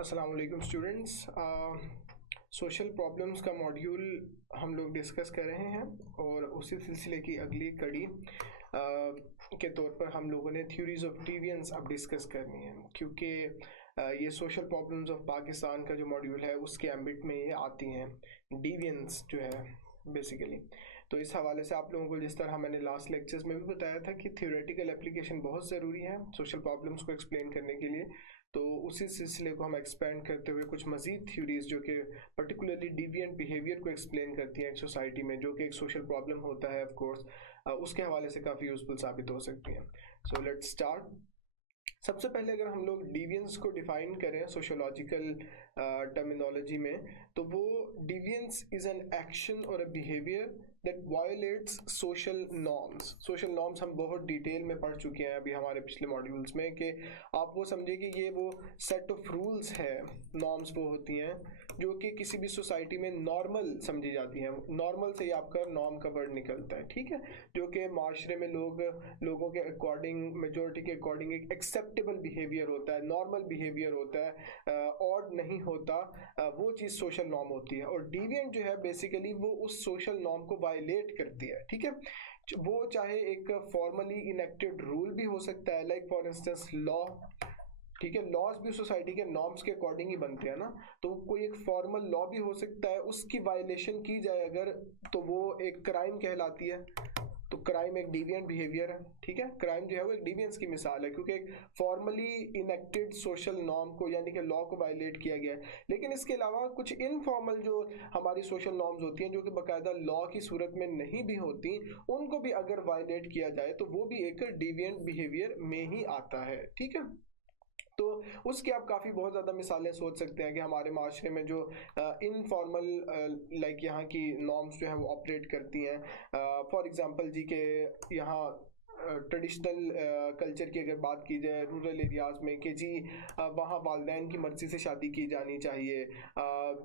अस्सलाम वालेकुम students. Social problems का मॉड्यूल हम लोग डिस्कस कर रहे हैं और उसी सिलसिले की अगली कड़ी के तौर पर हम लोगों ने थ्योरीज ऑफ डिविएंस अब डिस्कस करनी है, क्योंकि ये सोशल प्रॉब्लम्स ऑफ पाकिस्तान का जो मॉड्यूल है उसके एम्बिट में ये आती हैं डिविएंस जो है बेसिकली। तो इस हवाले से आप लोगों को जिस तरह मैंने लास्ट लेक्चर्स में भी बताया था कि थ्योरेटिकल एप्लीकेशन बहुत ज़रूरी है सोशल प्रॉब्लम्स को एक्सप्लेन करने के लिए, तो उसी सिलसिले को हम एक्सपेंड करते हुए कुछ मज़ीद थ्योरीज जो कि पर्टिकुलरली डिविएंट बिहेवियर को एक्सप्लेन करती हैं एक सोसाइटी में, जो कि एक सोशल प्रॉब्लम होता है ऑफ कोर्स, उसके हवाले से काफ़ी यूजफुल साबित हो सकती हैं। So let's start. सबसे पहले अगर हम लोग डिविएंस को डिफाइन करें सोशियोलॉजिकल टर्मिनोलॉजी में, तो वो डिविएंस is an action or a behaviour that violates social norms. Social norms हम बहुत डिटेल में पढ़ चुके हैं अभी हमारे पिछले मॉड्यूल्स में, कि आप वो समझे कि ये वो सेट ऑफ रूल्स है, नॉर्म्स वो होती हैं जो कि किसी भी सोसाइटी में नॉर्मल समझी जाती हैं। नॉर्मल से ही आपका नॉर्म का वर्ड निकलता है, ठीक है, जो कि माशरे में लोगों के अकॉर्डिंग, मेजोरिटी के अकॉर्डिंग एक एक्सेप्टेबल बिहेवियर होता है, नॉर्मल बिहेवियर होता है, ऑड नहीं होता, वो चीज़ सोशल नॉर्म होती है। और डिविएंट जो है बेसिकली वो उस सोशल नॉर्म को वायलेट करती है, ठीक है। वो चाहे एक फॉर्मली इनेक्टेड रूल भी हो सकता है, लाइक फॉर इंस्टेंस लॉ, ठीक है, लॉज भी सोसाइटी के नॉर्म्स के अकॉर्डिंग ही बनते हैं ना, तो कोई एक फॉर्मल लॉ भी हो सकता है, उसकी वायलेशन की जाए अगर तो वो एक क्राइम कहलाती है। तो क्राइम एक डिविएंट बिहेवियर है, ठीक है, क्राइम जो है वो एक डिविएंस की मिसाल है, क्योंकि एक फॉर्मली इनेक्टेड सोशल नॉर्म को यानी कि लॉ को वायलेट किया गया है। लेकिन इसके अलावा कुछ इनफॉर्मल जो हमारी सोशल नॉर्म्स होती हैं, जो कि बाकायदा लॉ की सूरत में नहीं भी होती, उनको भी अगर वायलेट किया जाए तो वो भी एक डिविएंट बिहेवियर में ही आता है, ठीक है। तो उसकी आप काफ़ी बहुत ज़्यादा मिसालें सोच सकते हैं कि हमारे माशरे में जो इनफॉर्मल लाइक यहाँ की नॉर्म्स जो हैं वो ऑपरेट करती हैं। फॉर एग्जांपल जी के यहाँ ट्रेडिशनल कल्चर की अगर बात की जाए रूरल एरियाज़ में, कि जी वहाँ वालिदैन की मर्ज़ी से शादी की जानी चाहिए,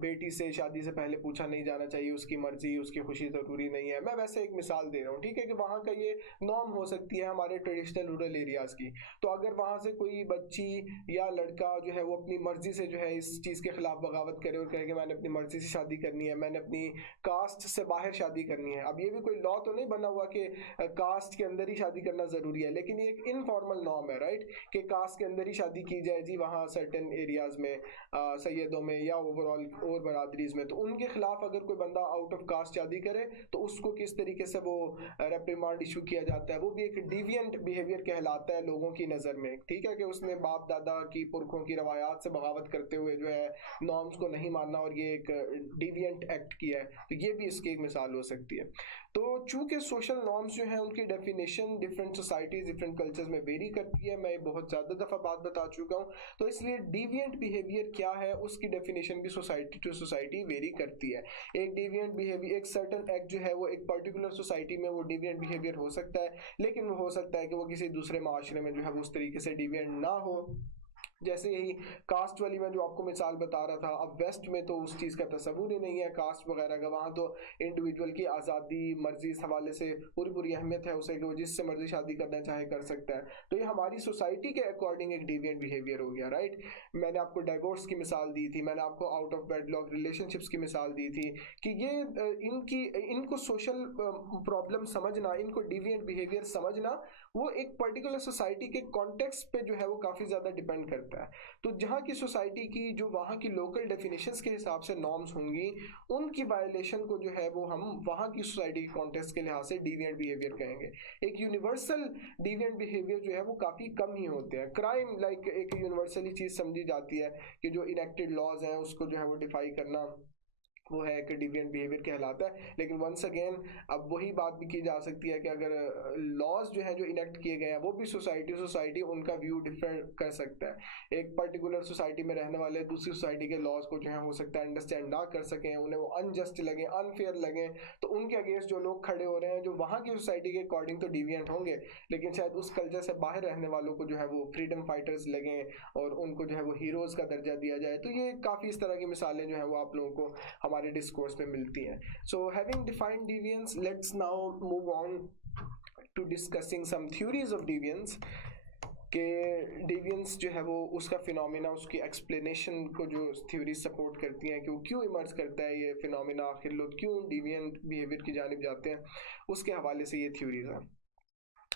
बेटी से शादी से पहले पूछा नहीं जाना चाहिए, उसकी मर्ज़ी उसकी खुशी ज़रूरी नहीं है। मैं वैसे एक मिसाल दे रहा हूँ, ठीक है, कि वहाँ का ये नॉर्म हो सकती है हमारे ट्रेडिशनल रूरल एरियाज़ की। तो अगर वहाँ से कोई बच्ची या लड़का जो है वो अपनी मर्ज़ी से जो है इस चीज़ के ख़िलाफ़ बगावत करे और कहे कि मैंने अपनी मर्ज़ी से शादी करनी है, मैंने अपनी कास्ट से बाहर शादी करनी है। अब ये भी कोई लॉ तो नहीं बना हुआ कि कास्ट के अंदर ही शादी करना ज़रूरी है, लेकिन ये एक इनफॉर्मल नॉर्म है, राइट, कि कास्ट के अंदर ही शादी की जाए जी वहाँ सर्टेन एरियाज़ में, सैयदों में या ओवरऑल और बरादरीज में। तो उनके खिलाफ अगर कोई बंदा आउट ऑफ कास्ट शादी करे तो उसको किस तरीके से वो रेप्रिमांड इशू किया जाता है, वो भी एक डिविएंट बिहेवियर कहलाता है लोगों की नज़र में, ठीक है, कि उसने बाप दादा की पुरखों की रवायात से बगावत करते हुए जो है नॉर्म्स को नहीं मानना और ये एक डिविएंट एक्ट किया है। तो ये भी इसकी एक मिसाल हो सकती है। तो चूंकि सोशल नॉर्म्स जो हैं उनकी definition different societies different cultures में वेरी करती है, मैं बहुत ज़्यादा दफ़ा बात बता चुका हूँ, तो इसलिए डिविएंट बिहेवियर क्या है उसकी डेफिनेशन भी सोसाइटी टू सोसाइटी वेरी करती है। एक डिविएंट बिहेवियर, एक सर्टन एक्ट जो है वो एक पर्टिकुलर सोसाइटी में वो डिविएंट बिहेवियर हो सकता है, लेकिन वो हो सकता है कि वो किसी दूसरे माशरे में जो है वो उस तरीके से डिविएंट ना हो। जैसे यही कास्ट वाली मैं जो आपको मिसाल बता रहा था, अब वेस्ट में तो उस चीज़ का तस्वुर ही नहीं है कास्ट वगैरह का, वहाँ तो इंडिविजुअल की आज़ादी मर्जी इस हवाले से पूरी पूरी अहमियत है उसे, कि वो जिससे मर्जी शादी करना चाहे कर सकता है। तो ये हमारी सोसाइटी के अकॉर्डिंग एक डिविएंट बिहेवियर हो गया, राइट। मैंने आपको डाइवोर्स की मिसाल दी थी, मैंने आपको आउट ऑफ वेडलॉक रिलेशनशिप्स की मिसाल दी थी, कि ये इनको सोशल प्रॉब्लम समझना, इनको डिविएंट बिहेवियर समझना, वो एक पर्टिकुलर सोसाइटी के कॉन्टेक्स्ट पे जो है वो काफ़ी ज़्यादा डिपेंड करता है। तो जहाँ की सोसाइटी की जो वहाँ की लोकल डेफिनेशंस के हिसाब से नॉर्म्स होंगी, उनकी वायलेशन को जो है वो हम वहाँ की सोसाइटी के कॉन्टेक्स्ट के लिहाज से डिविएंट बिहेवियर कहेंगे। एक यूनिवर्सल डिविएंट बिहेवियर जो है वो काफ़ी कम ही होते हैं। क्राइम लाइक एक यूनिवर्सली चीज़ समझी जाती है कि जो इनेक्टेड लॉज हैं उसको जो है वो डिफाई करना, वो है एक डिविएंट बिहेवियर कहलाता है। लेकिन वंस अगेन अब वही बात भी की जा सकती है कि अगर लॉज जो है जो इनेक्ट किए गए हैं वो भी सोसाइटी उनका व्यू डिफर कर सकता है। एक पर्टिकुलर सोसाइटी में रहने वाले दूसरी सोसाइटी के लॉज को जो है हो सकता है अंडरस्टैंड ना कर सकें, उन्हें वो अनजस्ट लगे, अनफेयर लगे, तो उनके अगेंस्ट जो लोग खड़े हो रहे हैं जो वहाँ की सोसाइटी के अकॉर्डिंग तो डिविएंट होंगे, लेकिन शायद उस कल्चर से बाहर रहने वालों को जो है वो फ्रीडम फाइटर्स लगें और उनको जो है वो हीरोज़ का दर्जा दिया जाए। तो ये काफ़ी इस तरह की मिसालें जो है वो आप लोगों को हमारे डिस्कोर्स में मिलती हैं। So having defined deviance, let's now move on to discussing some theories of deviance. कि डिवियंस जो है वो उसका फिनोमिना, उसकी एक्सप्लेनेशन को जो थ्योरी सपोर्ट करती हैं कि वो क्यों इमर्ज करता है ये फिनोमिना, आखिर लोग क्यों डिविएंट बिहेवियर की जानिब जाते हैं, उसके हवाले से ये थ्योरीज हैं।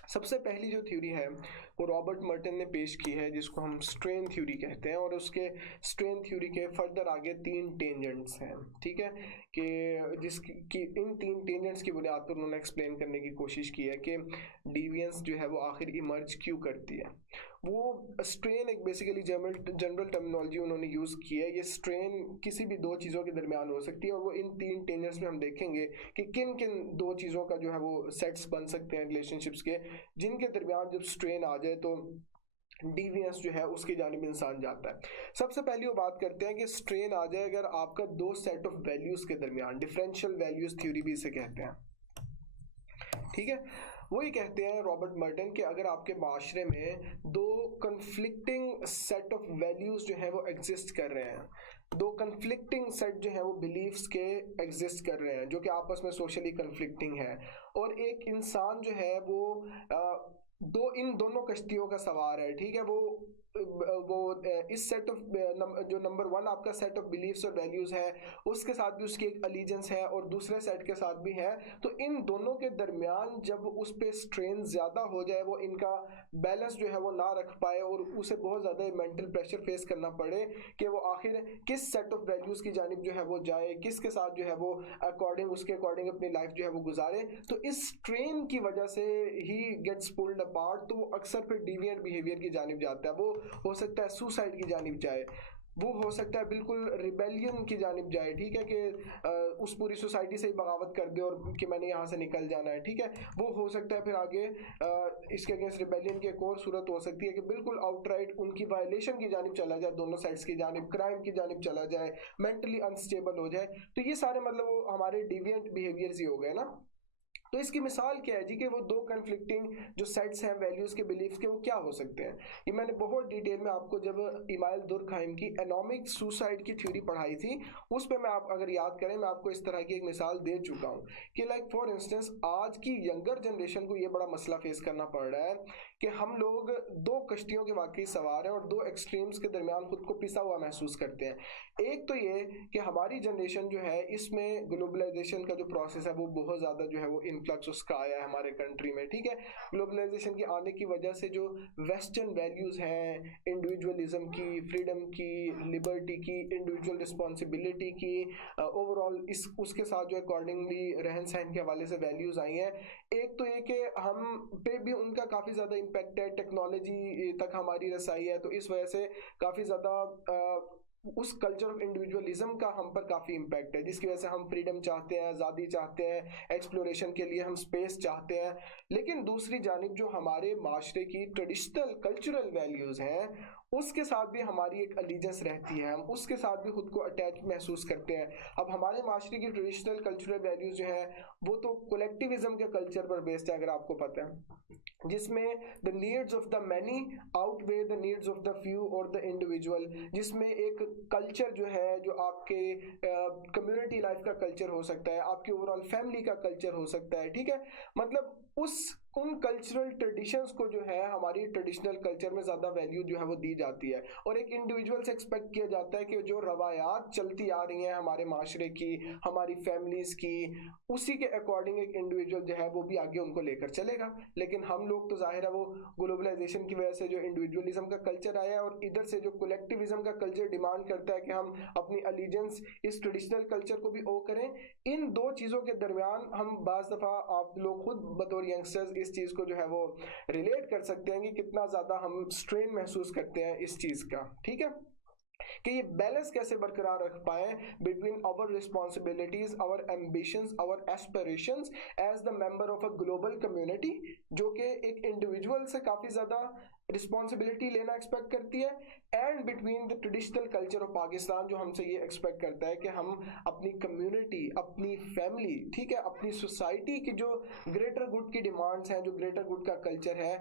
सबसे पहली जो थ्योरी है वो रॉबर्ट मर्टन ने पेश की है, जिसको हम स्ट्रेन थ्योरी कहते हैं, और उसके स्ट्रेन थ्योरी के फर्दर आगे 3 टेंजेंट्स हैं, ठीक है, कि जिसकी इन 3 टेंजेंट्स की बुनियाद पर उन्होंने एक्सप्लेन करने की कोशिश की है कि डिविएंस जो है वो आखिर इमर्ज क्यों करती है। वो स्ट्रेन एक बेसिकली जनरल टर्मिनोलॉजी उन्होंने यूज़ की है। ये स्ट्रेन किसी भी दो चीज़ों के दरमियान हो सकती है, और वो इन 3 टेंजेंट्स में हम देखेंगे कि किन किन दो चीज़ों का जो है वो सेट्स बन सकते हैं रिलेशनशिप्स के, जिनके दरमियान जब स्ट्रेन आ जाए तो डिविएंस जो है उसकी जानिब इंसान जाता है। सबसे पहले वो बात करते हैं कि स्ट्रेन आ जाए अगर आपका दो सेट ऑफ वैल्यूज के दरमियान, डिफरेंशियल वैल्यूज थ्योरी भी इसे कहते हैं, ठीक है। वही कहते हैं रॉबर्ट मर्टन कि अगर आपके माशरे में दो कन्फ्लिक्टिंग सेट ऑफ वैल्यूज जो है वो एग्जिस्ट कर रहे हैं, दो कन्फ्लिक्टिंग सेट जो है वो बिलीफ्स के एग्जिस्ट कर रहे हैं जो कि आपस में सोशली कन्फ्लिक्टिंग है, और एक इंसान जो है वो इन दोनों कश्तियों का सवार है, ठीक है। वो इस सेट ऑफ जो नंबर 1 आपका सेट ऑफ बिलीफ्स और वैल्यूज है उसके साथ भी उसकी एक अलीजेंस है, और दूसरे सेट के साथ भी है। तो इन दोनों के दरमियान जब उस पे स्ट्रेन ज्यादा हो जाए, वो इनका बैलेंस जो है वो ना रख पाए और उसे बहुत ज्यादा मेंटल प्रेशर फेस करना पड़े कि वो आखिर किस सेट ऑफ वैल्यूज की जानिब जो है वो जाए, किसके साथ जो है वो उसके अकॉर्डिंग अपनी लाइफ जो है वो गुजारे, तो इस स्ट्रेन की वजह से ही गेट्स पुल्ड अपार्ट, तो वो अक्सर फिर डिविएंट बिहेवियर की जानिब जाता है। वो हो सकता है सुसाइड की जानिब जाए, वो हो सकता है बिल्कुल रिबेलियन की जानिब जाए, ठीक है, कि उस पूरी सोसाइटी से ही बगावत कर दे और कि मैंने यहाँ से निकल जाना है, ठीक है। वो हो सकता है फिर आगे इसके अगेंस्ट रिबेलियन की एक और सूरत हो सकती है कि बिल्कुल आउटराइट उनकी वायलेशन की जानिब चला जाए, दोनों साइड्स की जानिब, क्राइम की जानिब चला जाए, मेंटली अनस्टेबल हो जाए। तो ये सारे मतलब वो हमारे डिविएंट बिहेवियर्स ही हो गए ना। तो इसकी मिसाल क्या है जी, कि वो दो कन्फ्लिक्टिंग जो सेट्स हैं वैल्यूज के, बिलीफ्स के, वो क्या हो सकते हैं। ये मैंने बहुत डिटेल में आपको जब इमाइल दुर्कहाइम की एनोमिक सुसाइड की थ्योरी पढ़ाई थी उस पे मैं आप अगर याद करें, मैं आपको इस तरह की एक मिसाल दे चुका हूँ कि लाइक फॉर इंस्टेंस आज की यंगर जनरेशन को ये बड़ा मसला फेस करना पड़ रहा है कि हम लोग दो कश्तियों के वाकई सवार हैं और दो एक्सट्रीम्स के दरमियान खुद को पिसा हुआ महसूस करते हैं। एक तो ये कि हमारी जनरेशन जो है इसमें ग्लोबलाइजेशन का जो प्रोसेस है वो बहुत ज़्यादा जो है वो इन्फ्लक्स उसका आया है हमारे कंट्री में, ठीक है। ग्लोबलाइजेशन के आने की वजह से जो वेस्टर्न वैल्यूज़ हैं, इंडिविजुअलिज्म की, फ्रीडम की, लिबर्टी की, इंडिविजुअल रिस्पॉन्सिबिलिटी की, ओवरऑल इस उसके साथ जो अकॉर्डिंगली रहन सहन के हवाले से वैल्यूज़ आई हैं। एक तो ये कि हम पे भी उनका काफ़ी ज़्यादा इम्पैक्ट है, टेक्नोलॉजी तक हमारी रसाई है, तो इस वजह से काफ़ी ज़्यादा उस कल्चर ऑफ इंडिविजुअलिज्म का हम पर काफ़ी इम्पैक्ट है, जिसकी वजह से हम फ्रीडम चाहते हैं, आज़ादी चाहते हैं, एक्सप्लोरेशन के लिए हम स्पेस चाहते हैं। लेकिन दूसरी जानिब जो हमारे माशरे की ट्रेडिशनल कल्चरल वैल्यूज़ हैं उसके साथ भी हमारी एक अलीजेंस रहती है, हम उसके साथ भी खुद को अटैच महसूस करते हैं। अब हमारे माशरे की ट्रेडिशनल कल्चरल वैल्यूज़ जो हैं वो तो कलेक्टिविज्म के कल्चर पर बेस्ड है, अगर आपको पता है, जिसमें the needs of the many outweigh the needs of the few और द इंडिविजुअल, जिसमें एक कल्चर जो है जो आपके कम्युनिटी लाइफ का कल्चर हो सकता है, आपकी ओवरऑल फैमिली का कल्चर हो सकता है, ठीक है। मतलब उन कल्चरल ट्रेडिशंस को जो है हमारी ट्रेडिशनल कल्चर में ज़्यादा वैल्यू जो है वो दी जाती है, और एक इंडिविजुअल से एक्सपेक्ट किया जाता है कि जो रवायात चलती आ रही हैं हमारे माशरे की, हमारी फैमिलीज़ की, उसी के अकॉर्डिंग एक इंडिविजुअल जो है वो भी आगे उनको लेकर चलेगा। लेकिन हम लोग तो जाहिर है वो ग्लोबलाइजेशन की वजह से जो इंडिविजुअलिज्म का कल्चर आया है और इधर से जो कलेक्टिविज्म का कल्चर डिमांड करता है कि हम अपनी अलीजेंस इस ट्रेडिशनल कल्चर को भी ओ करें, इन दो चीज़ों के दरमियान हम बाज़ दफ़ा आप लोग खुद बतौर यंगस्टर्स इस चीज़ को जो है वो रिलेट कर सकते हैं कि कितना ज़्यादा हम स्ट्रेन महसूस करते हैं इस चीज़ का, ठीक है, कि ये बैलेंस कैसे बरकरार रख पाए between our responsibilities, our ambitions, our aspirations as the member of a global community, जो कि एक इंडिविजुअल से काफ़ी ज़्यादा रिस्पॉन्सिबिलिटी लेना एक्सपेक्ट करती है, and between the traditional culture of Pakistan जो हमसे ये एक्सपेक्ट करता है कि हम अपनी कम्युनिटी, अपनी फैमिली, ठीक है, अपनी सोसाइटी की जो ग्रेटर गुड की डिमांड्स हैं, जो ग्रेटर गुड का कल्चर है,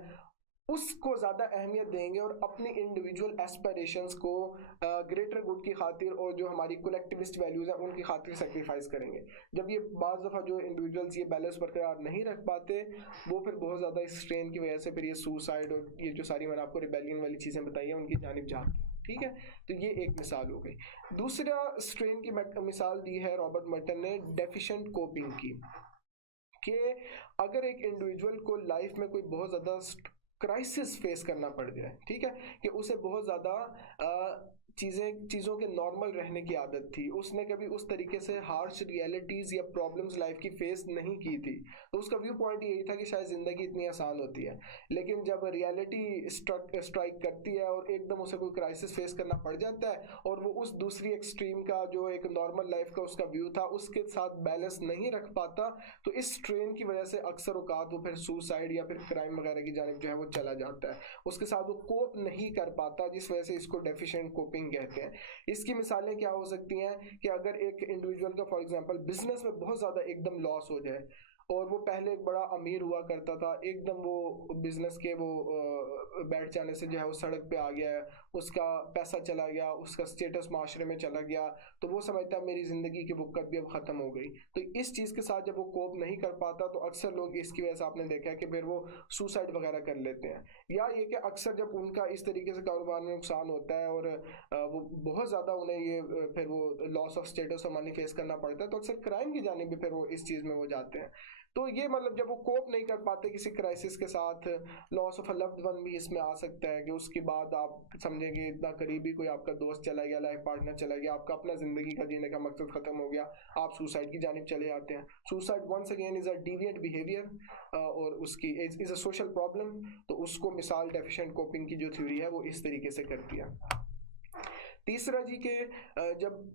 उसको ज़्यादा अहमियत देंगे और अपनी इंडिविजुअल एस्पिरेशंस को ग्रेटर गुड की खातिर और जो हमारी कलेक्टिविस्ट वैल्यूज़ हैं उनकी खातिर सेक्रीफाइस करेंगे। जब ये बाज़ दफ़ा जो इंडिविजुअल्स ये बैलेंस बरकरार नहीं रख पाते, वो फिर बहुत ज़्यादा स्ट्रेन की वजह से फिर ये सुसाइड और ये जो सारी मैंने आपको रिबेलियन वाली चीज़ें बताई हैं उनकी जानिब जाते हैं। ठीक है, तो ये एक मिसाल हो गई। दूसरा स्ट्रेन की मिसाल दी है रॉबर्ट मर्टन ने डेफिशिएंट कोपिंग की, कि अगर एक इंडिविजुअल को लाइफ में कोई बहुत ज़्यादा क्राइसिस फेस करना पड़ जाए, ठीक है, कि उसे बहुत ज़्यादा चीज़ों के नॉर्मल रहने की आदत थी, उसने कभी उस तरीके से हार्श रियलिटीज़ या प्रॉब्लम्स लाइफ की फेस नहीं की थी, तो उसका व्यू पॉइंट यही था कि शायद ज़िंदगी इतनी आसान होती है। लेकिन जब रियलिटी स्ट्राइक करती है और एकदम उसे कोई क्राइसिस फेस करना पड़ जाता है और वो उस दूसरी एक्सट्रीम का जो एक नॉर्मल लाइफ का उसका व्यू था उसके साथ बैलेंस नहीं रख पाता, तो इस स्ट्रेन की वजह से अक्सर औकात वो फिर सुसाइड या फिर क्राइम वगैरह की जानिब जो है वो चला जाता है, उसके साथ वो कोप नहीं कर पाता, जिस वजह से इसको डेफिशिएंट कोपिंग कहते हैं। इसकी मिसालें क्या हो सकती हैं कि अगर एक इंडिविजुअल का फॉर एग्जांपल बिजनेस में बहुत ज़्यादा एकदम लॉस हो जाए और वो पहले एक बड़ा अमीर हुआ करता था, एकदम वो बिजनेस के वो बैठ जाने से जो है वो सड़क पे आ गया है, उसका पैसा चला गया, उसका स्टेटस माशरे में चला गया, तो वो समझता है मेरी ज़िंदगी की बुक्कत भी अब ख़त्म हो गई। तो इस चीज़ के साथ जब वो कोप नहीं कर पाता तो अक्सर लोग इसकी वजह से आपने देखा है कि फिर वो सुसाइड वगैरह कर लेते हैं, या ये कि अक्सर जब उनका इस तरीके से कारोबार में नुकसान होता है और वो बहुत ज़्यादा उन्हें ये फिर वो लॉस ऑफ स्टेटस और मनी फेस करना पड़ता है, तो अक्सर क्राइम की जानिब भी फिर वो इस चीज़ में वो जाते हैं। तो ये मतलब जब वो कोप नहीं कर पाते किसी क्राइसिस के साथ, loss of a loved one भी इसमें आ सकता है कि उसके बाद आप समझेंगे इतना करीबी कोई आपका दोस्त चला गया, लाइफ पार्टनर चला गया, आपका अपना जिंदगी का जीने का मकसद खत्म हो गया, आप सुसाइड की जानिब चले जाते हैं। Suicide once again is a deviant behaviour और उसकी इज अ सोशल प्रॉब्लम, तो उसको मिसाल डेफिशिएंट कोपिंग की जो थ्योरी है वो इस तरीके से करती है। तीसरा जी के जब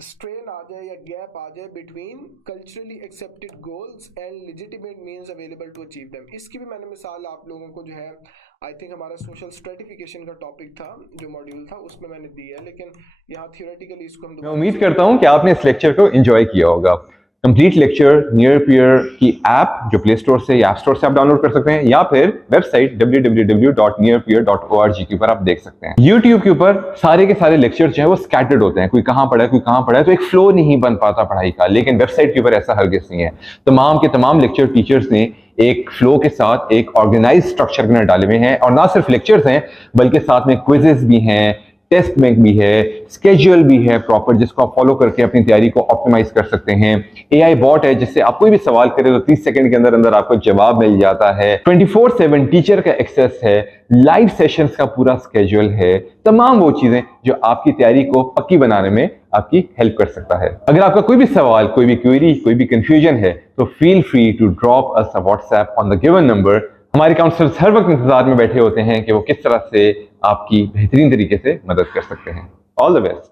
स्ट्रेन आ जाए या गैप आ जाए between culturally accepted goals and legitimate means available to achieve them, इसकी भी मैंने मिसाल आप लोगों को जो है आई थिंक हमारा सोशल स्ट्रेटिफिकेशन का टॉपिक था जो मॉड्यूल था उसमें मैंने दिया है, लेकिन यहाँ थियोरेटिकली इसको हम मैं उम्मीद करता हूं कि आपने इस लेक्चर को एंजॉय किया होगा। कंप्लीट लेक्चर नियर पियर की ऐप जो प्ले स्टोर से या ऐप स्टोर से आप डाउनलोड कर सकते हैं या फिर वेबसाइट www.nearpeer.org के ऊपर आप देख सकते हैं। YouTube के ऊपर सारे के सारे लेक्चर जो है वो स्कैटर्ड होते हैं, कोई कहाँ पढ़ा है कोई कहाँ पढ़ा है, तो एक फ्लो नहीं बन पाता पढ़ाई का। लेकिन वेबसाइट के ऊपर ऐसा हरगिज़ नहीं है। तमाम के तमाम लेक्चर टीचर्स ने एक फ्लो के साथ एक ऑर्गेनाइज स्ट्रक्चर में डाले हुए हैं, और ना सिर्फ लेक्चर्स हैं बल्कि साथ में क्विजेस भी हैं, टेस्ट बैंक भी है, स्केड्यूल भी है प्रॉपर, जिसको आप फॉलो करके अपनी तैयारी को ऑप्टिमाइज कर सकते हैं। एआई बॉट है जिससे आप कोई भी सवाल करें तो 30 सेकंड के अंदर अंदर आपको जवाब मिल जाता है। 24/7 टीचर का एक्सेस है, लाइव सेशंस का पूरा स्केड्यूल है, तमाम वो चीजें जो आपकी तैयारी को पक्की बनाने में आपकी हेल्प कर सकता है। अगर आपका कोई भी सवाल, कोई भी क्वेरी, कोई भी कंफ्यूजन है तो feel free to drop us a WhatsApp on the given number. हमारे काउंसलर्स हर वक्त इंतजार में बैठे होते हैं कि वो किस तरह से आपकी बेहतरीन तरीके से मदद कर सकते हैं। All the best.